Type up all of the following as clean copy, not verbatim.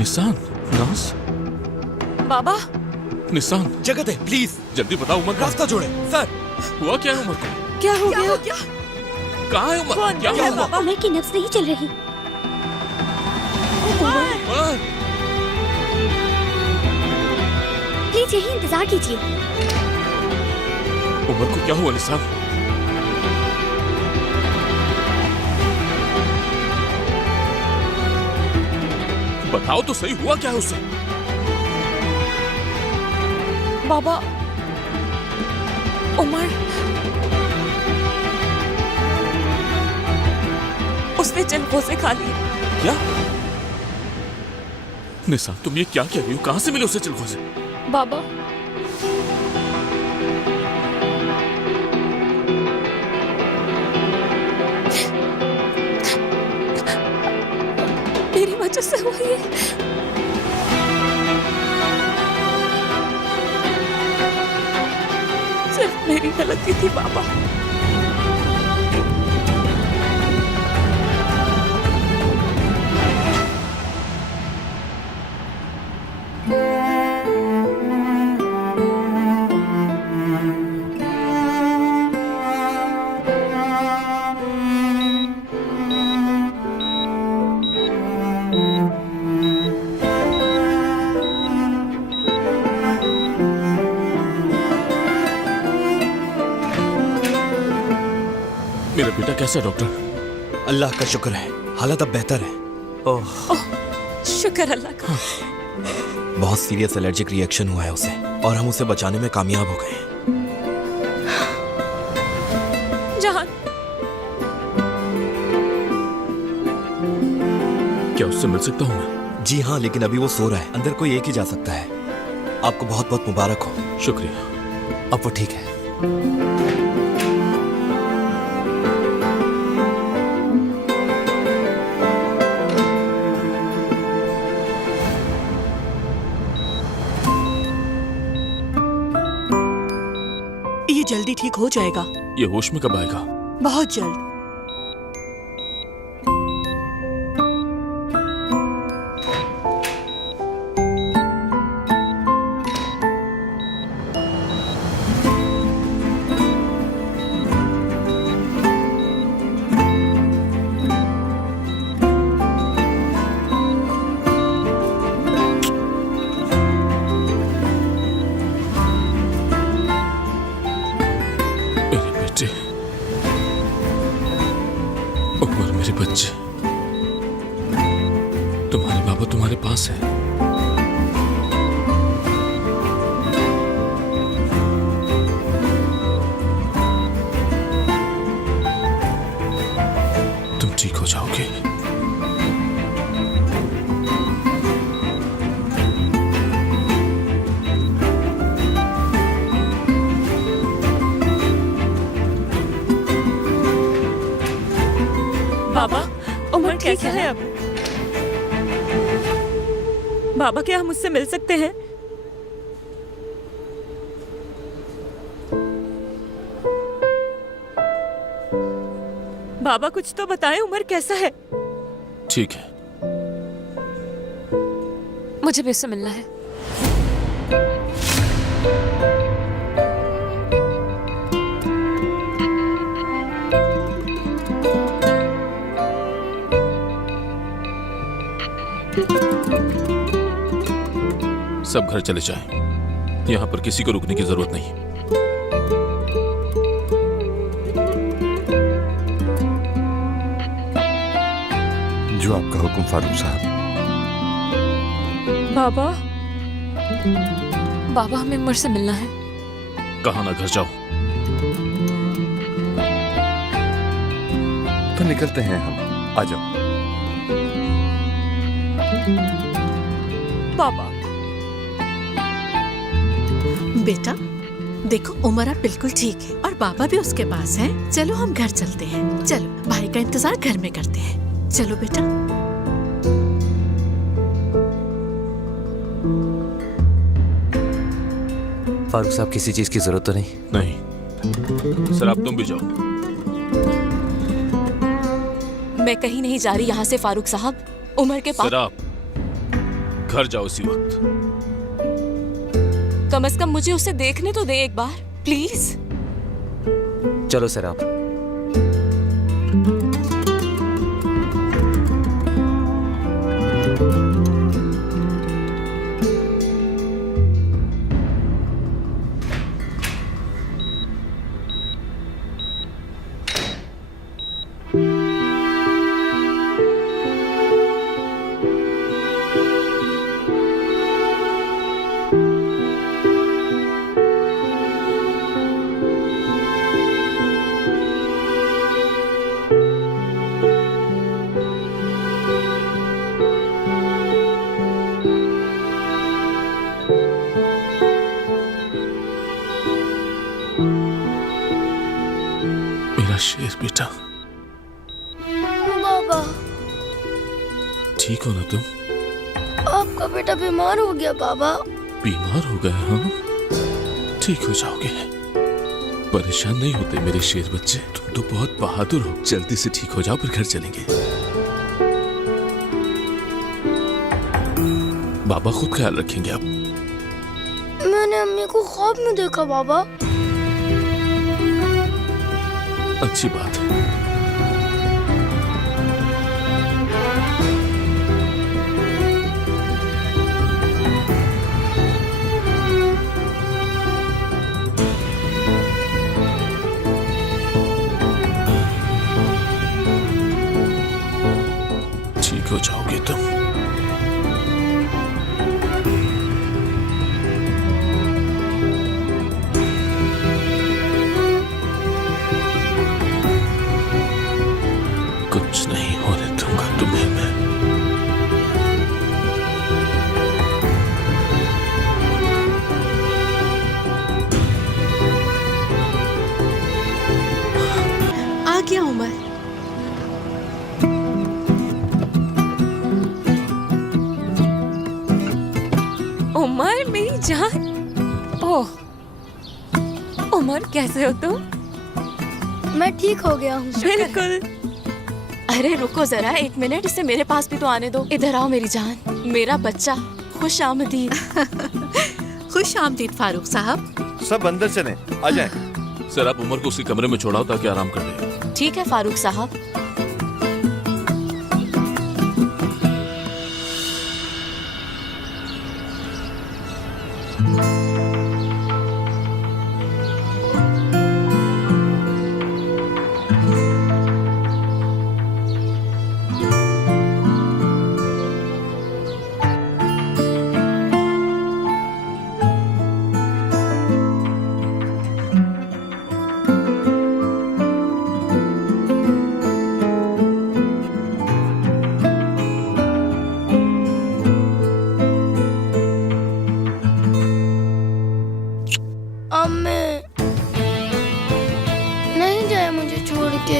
निशान, नाज, बाबा निशान, जगह दे प्लीज, जल्दी बताओ उमर। रास्ता जोड़े सर। हुआ क्या है उमर को? क्या हो गया? कहाँ है उमर? क्या क्या हुआ? उमर की नब्ज नहीं चल रही। उमर! प्लीज यही इंतजार कीजिए। उमर को क्या हुआ निशान? बताओ तो सही, हुआ क्या है उसे? बाबा, उमर उसने जलगोजे खा लिए। क्या? निशान तुम ये क्या कह रही हो? कहाँ से मिले उसे जलगोजे? बाबा, मेरी वजह से हुआ ये। सिर्फ मेरी गलती थी बाबा। मेरा बेटा कैसा है डॉक्टर? अल्लाह का शुक्र है, हालत अब बेहतर है। ओह, शुक्र अल्लाह का। बहुत सीरियस एलर्जिक रिएक्शन हुआ है उसे और हम उसे बचाने में कामयाब हो गए। जहान, क्या उससे मिल सकता हूँ मैं? जी हाँ, लेकिन अभी वो सो रहा है, अंदर कोई एक ही जा सकता है। आपको बहुत बहुत मुबारक हो। शुक्रिया। अब वो ठीक है। ये जल्दी ठीक हो जाएगा, ये होश में कब आएगा? बहुत जल्द। मेरे बेटे, उमर, मेरे बच्चे, तुम्हारे बाबा तुम्हारे पास है। तुम ठीक हो जाओगे। बाबा, उमर कैसा है अब? बाबा, क्या हम उससे मिल सकते हैं? बाबा कुछ तो बताएं, उमर कैसा है? ठीक है। मुझे भी उससे मिलना है। सब घर चले जाएं। यहाँ पर किसी को रुकने की जरूरत नहीं। जो आपका हुक्म फारूक साहब। बाबा, बाबा हमें उमर से मिलना है। कहा ना, घर जाओ। तो निकलते हैं हम, आ जाओ। बाबा, बेटा देखो, उमर अब बिल्कुल ठीक है और बाबा भी उसके पास है। चलो हम घर चलते हैं। चलो, भाई का इंतजार घर में करते हैं। चलो बेटा। फारूक साहब, किसी चीज की जरूरत तो नहीं? नहीं सर, आप तुम भी जाओ। मैं कहीं नहीं जा रही यहाँ से फारूक साहब। उमर के पास। सर, आप घर जाओ इसी वक्त। कम से कम मुझे उसे देखने तो दे एक बार, प्लीज। चलो सर आप। मेरा शेर बेटा, बाबा, ठीक हो ना तुम? आपका बेटा बीमार हो गया बाबा। बीमार हो गए? हाँ, ठीक हो जाओगे। परेशान नहीं होते मेरे शेर बच्चे, तुम तो बहुत बहादुर हो। जल्दी से ठीक हो जाओ, फिर घर चलेंगे। बाबा खुद ख्याल रखेंगे आप। मैंने अम्मी को ख्वाब में देखा बाबा। अच्छी बात है। ठीक हो जाओगे तुम। कुछ नहीं होने दूंगा तुम्हें मैं। आ गया उमर। उमर मेरी जान। ओह उमर, कैसे हो तुम? मैं ठीक हो गया हूँ। बिल्कुल। अरे रुको जरा, एक मिनट, इसे मेरे पास भी तो आने दो। इधर आओ मेरी जान, मेरा बच्चा। खुश आमदीद। खुश आमदीद फारूक साहब। सब अंदर चलें, आ जाएं। सर आप उमर को उसी कमरे में छोड़ाओ ताकि आराम कर ले। ठीक है फारूक साहब। अम्मी नहीं जाए मुझे छोड़ के।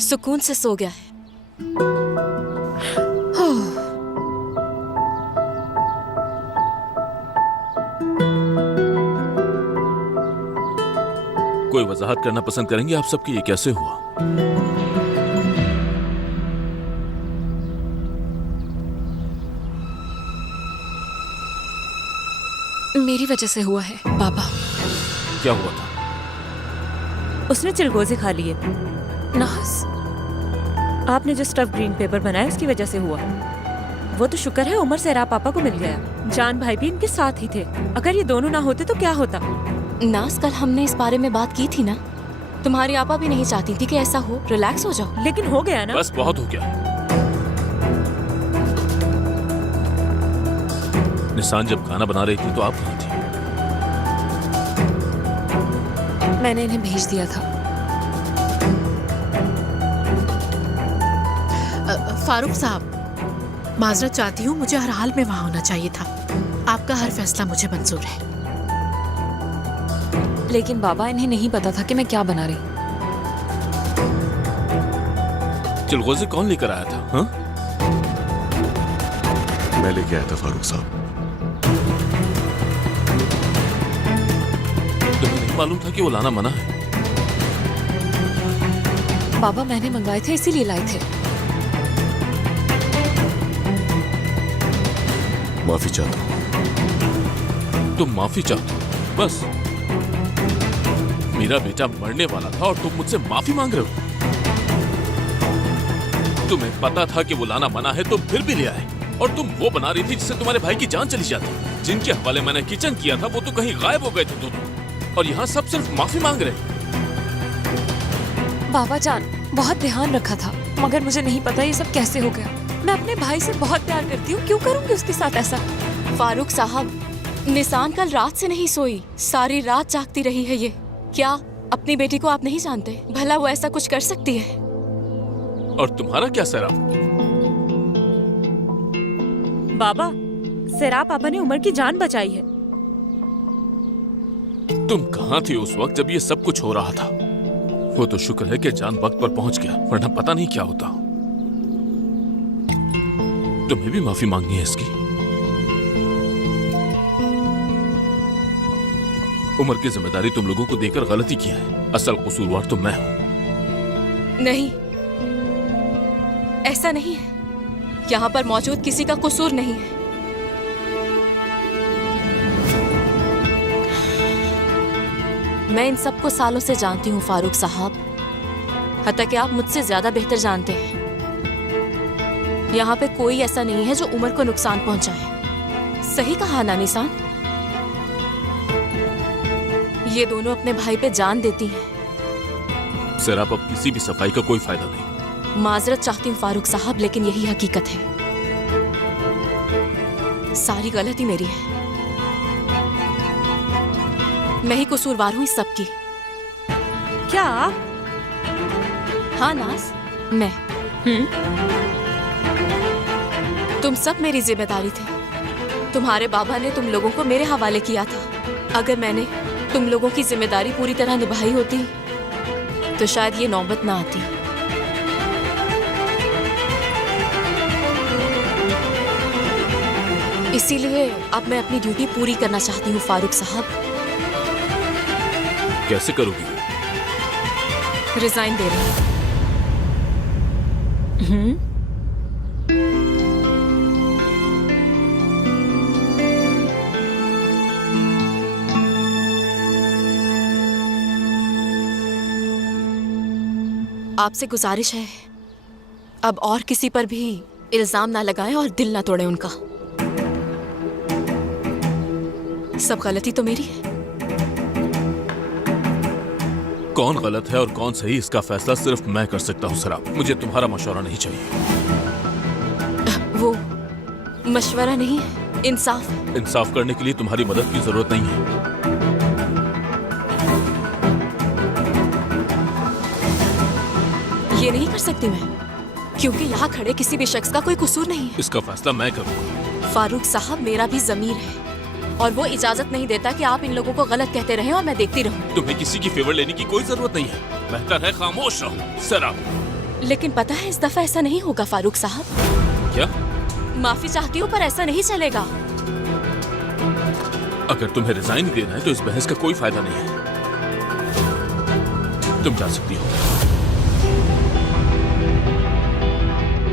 सुकून से सो गया है। कोई वजाहत करना पसंद करेंगे आप सबकी ये कैसे हुआ? मेरी वजह से हुआ है बाबा। क्या हुआ था? उसने चिलगोजे खा लिए। नाज, आपने जो स्टफ ग्रीन पेपर बनाया उसकी वजह से हुआ। वो तो शुक्र है उमर सहरा पापा को मिल गया। जान भाई भी इनके साथ ही थे। अगर ये दोनों ना होते तो क्या होता? नाज, कल हमने इस बारे में बात की थी ना। तुम्हारी आपा भी नहीं चाहती थी कि ऐसा हो। रिलैक्स हो जाओ। लेकिन हो गया ना। बस बहुत हो गया। निशान जब खाना बना रही थी तो आप कहाँ थी? मैंने इन्हें भेज दिया था। फारूक साहब, माजरत चाहती हूँ, मुझे हर हाल में वहाँ होना चाहिए था। आपका हर फैसला मुझे मंजूर है। लेकिन बाबा, इन्हें नहीं पता था कि मैं क्या बना रही। चिलगोज़े कौन लेकर आया था? हाँ? मैं लेके आया था फारूक साहब। तुम्हें नहीं मालूम था कि वो लाना मना है? बाबा, मैंने मंगवाए थे, इसीलिए लाए थे। माफी चाहता हूँ। तुम माफी चाहते हो? बस मेरा बेटा मरने वाला था और तुम मुझसे माफी मांग रहे हो? तुम्हें पता था कि वो लाना मना है, तुम फिर भी ले आए। और तुम वो बना रही थी जिससे तुम्हारे भाई की जान चली जाती। जिनके हवाले मैंने किचन किया था वो तो कहीं गायब हो गए थे दोनों, और यहाँ सब सिर्फ माफी मांग रहे। बाबा जान, बहुत ध्यान रखा था, मगर मुझे नहीं पता ये सब कैसे हो गया। मैं अपने भाई से बहुत प्यार करती हूँ, क्यों करूँगी उसके साथ ऐसा? फारूक साहब, निशान कल रात से नहीं सोई, सारी रात जागती रही है। ये क्या अपनी बेटी को आप नहीं जानते? भला वो ऐसा कुछ कर सकती है? और तुम्हारा क्या सराब? बाबा, सेरा पापा ने उमर की जान बचाई है। तुम कहाँ थी उस वक्त जब ये सब कुछ हो रहा था? वो तो शुक्र है कि जान वक्त पर पहुंच गया, वरना पता नहीं क्या होता। तुम्हें भी माफी मांगनी है इसकी। उमर की जिम्मेदारी तुम लोगों को देकर गलती की है। असल कसूरवार तो मैं हूं। नहीं, ऐसा नहीं है। यहाँ पर मौजूद किसी का कसूर नहीं है। मैं इन सबको सालों से जानती हूँ फारूक साहब, हत्ता कि आप मुझसे ज्यादा बेहतर जानते हैं। यहाँ पे कोई ऐसा नहीं है जो उमर को नुकसान पहुंचाए। सही कहा ना निशान? ये दोनों अपने भाई पे जान देती हैं। सिर्फ अब किसी भी सफाई का कोई फायदा नहीं। माजरत चाहती हूँ फारूक साहब, लेकिन यही हकीकत है। सारी गलती मेरी है। मैं ही कसूरवार हूँ इस सब की। क्या? हाँ नाज, मैं। तुम सब मेरी जिम्मेदारी थे। तुम्हारे बाबा ने तुम लोगों को मेरे हवाले किया था। अगर मैंने तुम लोगों की जिम्मेदारी पूरी तरह निभाई होती तो शायद ये नौबत ना आती। इसीलिए अब मैं अपनी ड्यूटी पूरी करना चाहती हूँ फारूक साहब। कैसे करोगी? रिजाइन दे रही हूँ। आपसे गुजारिश है, अब और किसी पर भी इल्जाम ना लगाएं और दिल ना तोड़ें उनका। सब गलती तो मेरी है। कौन गलत है और कौन सही, इसका फैसला सिर्फ मैं कर सकता हूँ सराब। मुझे तुम्हारा मशवरा नहीं चाहिए। वो मशवरा नहीं है, इंसाफ है। इंसाफ करने के लिए तुम्हारी मदद की जरूरत नहीं है। ये नहीं कर सकती मैं, क्योंकि यहाँ खड़े किसी भी शख्स का कोई कसूर नहीं है। इसका फैसला मैं करूँगा। फारूक साहब, मेरा भी ज़मीर है और वो इजाजत नहीं देता कि आप इन लोगों को गलत कहते रहें और मैं देखती रहूं। तुम्हें किसी की फेवर लेने की कोई जरूरत नहीं है। बेहतर है खामोश रहो सराब। लेकिन पता है, इस दफा ऐसा नहीं होगा फारूक साहब। क्या? माफी चाहती हूँ पर ऐसा नहीं चलेगा। अगर तुम्हें रिजाइन देना है तो इस बहस का कोई फायदा नहीं है। तुम जा सकती हो।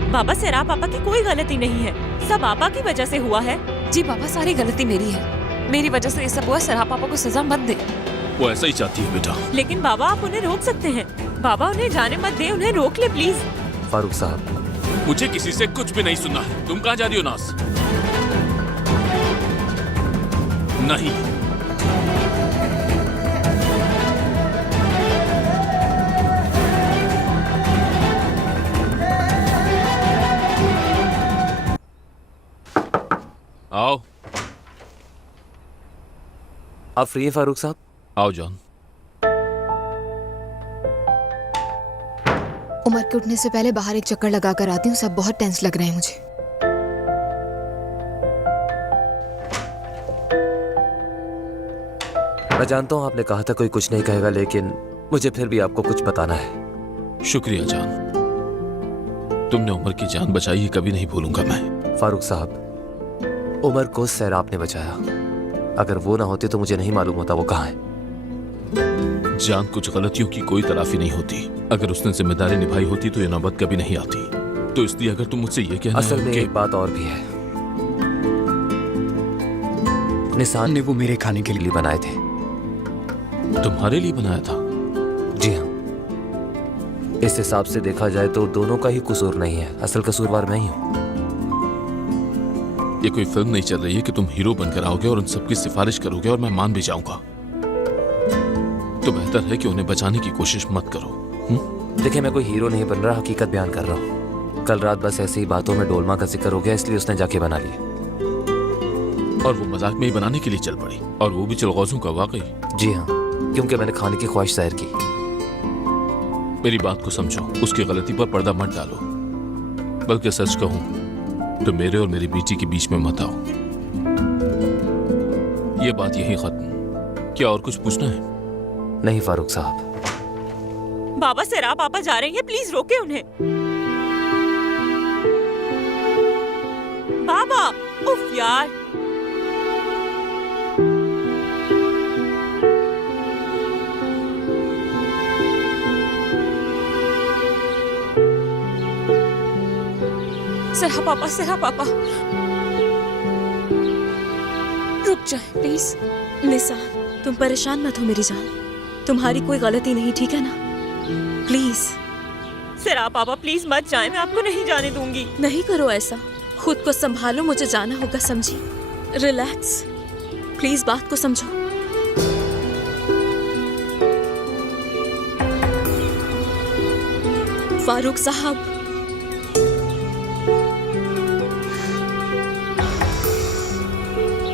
बाबा, सेरा पापा की कोई गलती नहीं है, सब पापा की वजह से हुआ है। जी बाबा, सारी गलती मेरी है। मेरी वजह से ये सब हुआ। सरहा पापा को सजा मत दे। वो ऐसा ही चाहती है बेटा। लेकिन बाबा, आप उन्हें रोक सकते हैं। बाबा, उन्हें जाने मत दे, उन्हें रोक ले प्लीज। फारूक साहब, मुझे किसी से कुछ भी नहीं सुनना है। तुम कहाँ जा रही हो नाज? नहीं। आओ। आप फ्री हैं फारूक साहब? आओ जॉन। उमर के उठने से पहले बाहर एक चक्कर लगा कर आती हूँ, सब बहुत टेंस लग रहे हैं मुझे। मैं जानता हूँ आपने कहा था कोई कुछ नहीं कहेगा, लेकिन मुझे फिर भी आपको कुछ बताना है। शुक्रिया जान, तुमने उमर की जान बचाई है, कभी नहीं भूलूंगा मैं। फारूक साहब, उमर को सैराब ने बचाया। अगर वो ना होती तो मुझे नहीं मालूम होता वो कहाँ है। जान, कुछ गलतियों की कोई तलाफी नहीं होती। अगर उसने जिम्मेदारी निभाई होती तो ये नौबत कभी नहीं आती। तो इसलिए अगर तुम मुझसे ये कहना असल में कि एक बात और भी है। निशान ने वो मेरे खाने के लिए बनाए थे। तुम्हारे लिए बनाया था? जी हाँ। इस हिसाब से देखा जाए तो दोनों का ही कसूर नहीं है, असल कसूरवार मैं ही हूँ। ये कोई फिल्म नहीं चल रही है कि तुम हीरो बनकर आओगे और उन सबकी सिफारिश करोगे और मैं मान भी जाऊंगा। तो बेहतर है कि उन्हें बचाने की कोशिश मत करो। देखिए, मैं कोई हीरो नहीं बन रहा, हकीकत बयान कर रहा हूँ। कल रात बस ऐसी ही बातों में डोलमा का जिक्र हो गया, इसलिए उसने जाके बना लिया। और वो मजाक में ही बनाने के लिए चल पड़ी, और वो भी चिलगौजों का। वाकई? जी हाँ, क्योंकि मैंने खाने की ख्वाहिश जाहिर की। मेरी बात को समझो, उसकी गलती पर पर्दा मत डालो। बल्कि सच कहूं तो मेरे और मेरी बेटी के बीच में मत आओ। ये बात यही खत्म। क्या और कुछ पूछना है? नहीं फारूक साहब। बाबा सैरा पापा जा रहे हैं, प्लीज रोके उन्हें। बाबा, उफ यार। सैरा पापा रुक जाए प्लीज। निसा, तुम परेशान मत हो मेरी जान, तुम्हारी कोई गलती नहीं, ठीक है ना? प्लीज सैरा पापा प्लीज मत जाए, मैं आपको नहीं जाने दूंगी। नहीं करो ऐसा, खुद को संभालो, मुझे जाना होगा, समझी? रिलैक्स, प्लीज बात को समझो। फारूक साहब,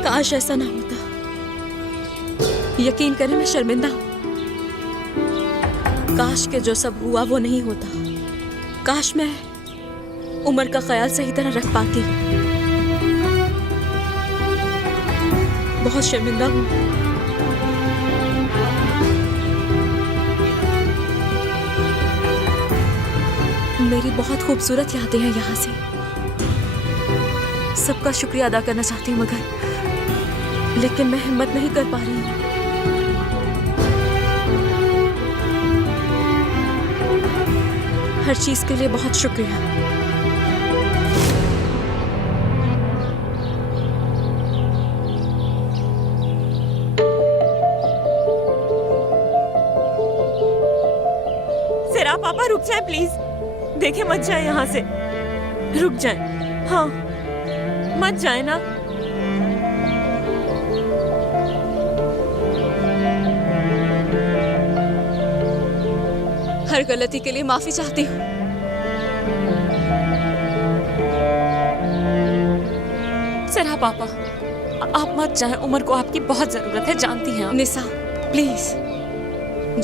काश ऐसा ना होता। यकीन करें, मैं शर्मिंदा हूं। काश के जो सब हुआ वो नहीं होता। काश मैं उमर का ख्याल सही तरह रख पाती। बहुत शर्मिंदा हूं। मेरी बहुत खूबसूरत यादें हैं यहाँ से। सबका शुक्रिया अदा करना चाहती हूँ, मगर लेकिन मैं हिम्मत नहीं कर पा रही हूँ। हर चीज के लिए बहुत शुक्रिया। सैरा पापा रुक जाए प्लीज। देखे मत जाए यहाँ से, रुक जाए। हाँ, मत जाए ना। हर गलती के लिए माफी चाहती हूँ। सैरा पापा आप मत जाए, उमर को आपकी बहुत जरूरत है, जानती हैं आप। निसा प्लीज,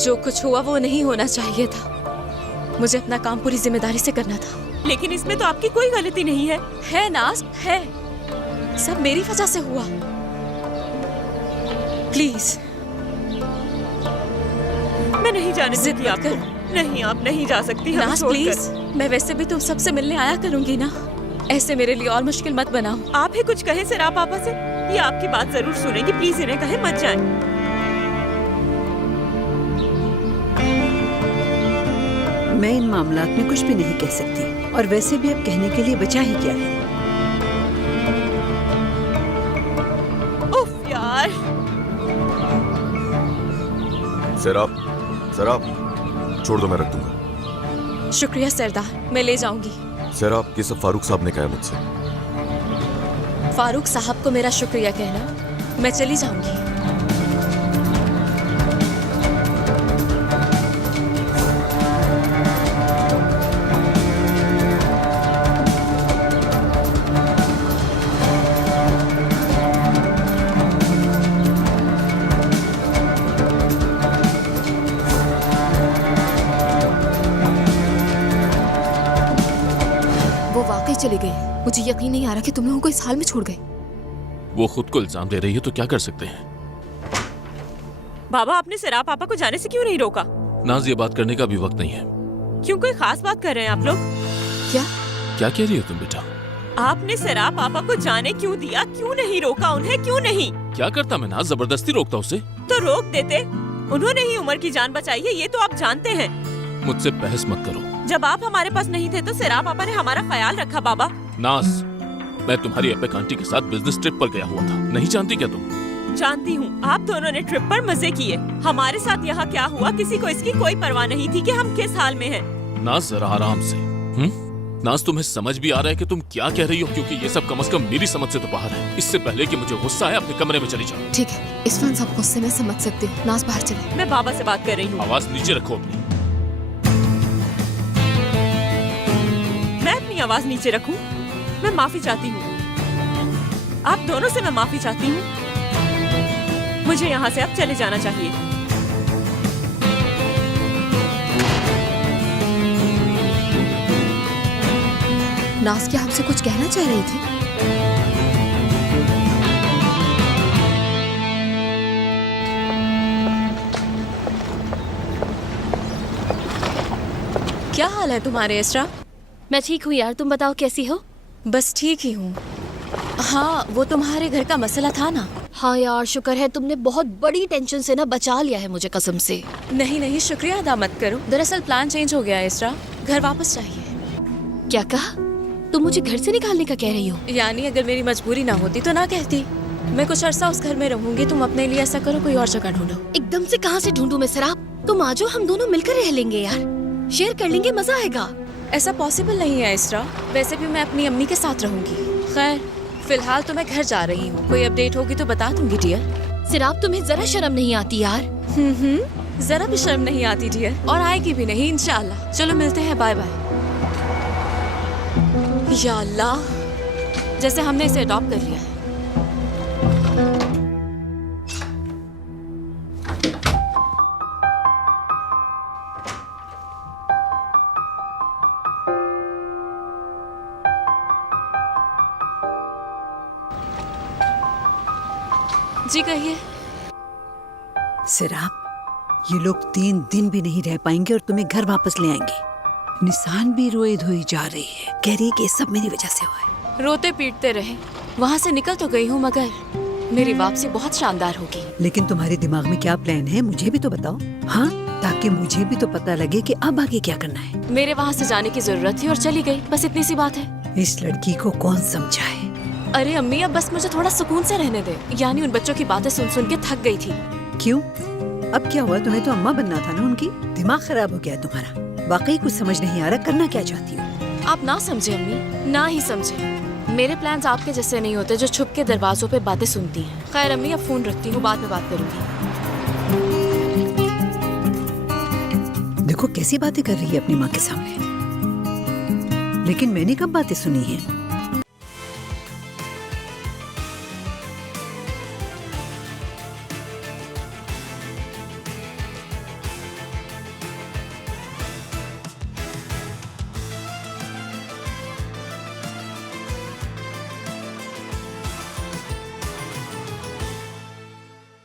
जो कुछ हुआ वो नहीं होना चाहिए था। मुझे अपना काम पूरी जिम्मेदारी से करना था। लेकिन इसमें तो आपकी कोई गलती नहीं है। है नाज, है। सब मेरी वजह से हुआ। प्लीज, मैं नहीं जाने जिद दूंगी मत आपको। करो। नहीं, आप नहीं जा सकती। हमें नाज छोड़कर। प्लीज, मैं वैसे भी तुम सबसे मिलने आया करूंगी ना। ऐसे मेरे लिए और मुश्किल मत बनाओ। आप ही कुछ कहें सैरा पापा से, ये आपकी बात जरूर सुनेंगी। प्लीज इन्हें कहें मत जाए। मैं इन मामलात में कुछ भी नहीं कह सकती, और वैसे भी अब कहने के लिए बचा ही क्या है। उफ यार। सैराब, सैराब, छोड़ दो, मैं रख दूंगा। शुक्रिया सरदार, मैं ले जाऊंगी। सैराब, ये सब फारूक साहब ने कहा मुझसे। फारूक साहब को मेरा शुक्रिया कहना। मैं चली जाऊंगी। वाकई चले गए। मुझे यकीन नहीं आ रहा कि तुम लोगों को इस हाल में छोड़ गए। वो खुद को इल्जाम दे रही है तो क्या कर सकते हैं। बाबा, आपने सिराप पापा को जाने से क्यों नहीं रोका? नाज, ये बात करने का भी वक्त नहीं है। क्यों, कोई खास बात कर रहे हैं आप लोग? क्या कह रही हो तुम बेटा? आपने सिराप पापा को जाने क्यों दिया? क्यों नहीं रोका उन्हें? क्यों नहीं? क्या करता मैं नाज, जबरदस्ती रोकता उसे? तो रोक देते। उन्होंने ही उमर की जान बचाई है, ये तो आप जानते हैं। मुझसे बहस मत करो। जब आप हमारे पास नहीं थे तो सिराप पापा ने हमारा ख्याल रखा। बाबा, नाज, मैं तुम्हारी एपिक आंटी के साथ बिजनेस ट्रिप पर गया हुआ था, नहीं जानती क्या तुम? जानती हूँ। आप दोनों ने ट्रिप पर मजे किए। हमारे साथ यहाँ क्या हुआ किसी को इसकी कोई परवाह नहीं थी कि हम किस हाल में हैं। नाज, जरा आराम से। नाज, तुम्हें समझ भी आ रहा है कि तुम क्या कह रही हो? क्योंकि ये सब कम से कम मेरी समझ से तो बाहर है। इससे पहले कि मुझे गुस्सा आए, अपने कमरे में चली जाओ। ठीक है, इस वक्त सब गुस्से में समझ सकते हो। नाज, बाहर चले। मैं बाबा से बात कर रही हूँ। आवाज नीचे रखो अपनी। मैं अपनी आवाज नीचे रखूं? मैं माफी चाहती हूँ। आप दोनों से मैं माफी चाहती हूँ। मुझे यहाँ से अब चले जाना चाहिए। नाज, क्या हमसे कुछ कहना चाह रही थी? क्या हाल है तुम्हारे इसरा? मैं ठीक हूँ यार, तुम बताओ कैसी हो? बस ठीक ही हूँ। हाँ, वो तुम्हारे घर का मसला था ना? हाँ यार, शुक्र है तुमने बहुत बड़ी टेंशन से ना बचा लिया है मुझे, कसम से। नहीं नहीं, शुक्रिया अदा मत करो। दरअसल प्लान चेंज हो गया है इसरा, घर वापस चाहिए। क्या कहा? तुम मुझे घर से निकालने का कह रही हो? यानी अगर मेरी मजबूरी ना होती तो ना कहती। मैं कुछ अरसा उस घर में रहूंगी, तुम अपने लिए ऐसा करो कोई और जगह ढूंढो। एकदम से कहाँ से ढूंढूं मैं सिराप? तुम आ जाओ, हम दोनों मिलकर रह लेंगे यार, शेयर कर लेंगे, मजा आएगा। ऐसा पॉसिबल नहीं है इसरा, वैसे भी मैं अपनी अम्मी के साथ रहूंगी। खैर, फिलहाल तो मैं घर जा रही हूँ, कोई अपडेट होगी तो बता दूंगी डियर। सिराप, तुम्हें जरा शर्म नहीं आती यार? जरा भी शर्म नहीं आती डियर, और आएगी भी नहीं इंशाल्लाह। चलो मिलते हैं, बाय बाय। या अल्लाह, जैसे हमने इसे अडॉप्ट कर लिया है। जी कहिए। सिराप, ये लोग 3 दिन भी नहीं रह पाएंगे और तुम्हें घर वापस ले आएंगे। निशान भी रोई धोई जा रही है, कह रही है कि सब मेरी वजह से हुआ है। रोते पीटते रहे, वहाँ से निकल तो गई हूँ, मगर मेरी वापसी बहुत शानदार होगी। लेकिन तुम्हारे दिमाग में क्या प्लान है, मुझे भी तो बताओ। हाँ, ताकि मुझे भी तो पता लगे कि अब आगे क्या करना है। मेरे वहाँ से जाने की जरूरत थी और चली गई, बस इतनी सी बात है। इस लड़की को कौन समझाए? अरे अम्मी, अब बस मुझे थोड़ा सुकून से रहने दे। यानी उन बच्चों की बातें सुन सुन के थक गई थी। क्यों? अब क्या हुआ? तुम्हें तो अम्मा बनना था ना उनकी। दिमाग खराब हो गया है तुम्हारा। वाकई कुछ समझ नहीं आ रहा, करना क्या चाहती हो? आप ना समझे अम्मी, ना ही समझे। मेरे प्लान्स आपके जैसे नहीं होते जो छुप के दरवाजों पे बातें सुनती हैं। खैर अम्मी, अब फोन रखती हूँ, बाद में बात करूंगी। देखो कैसी बातें कर रही है अपनी माँ के सामने। लेकिन मैंने कब बातें सुनी है?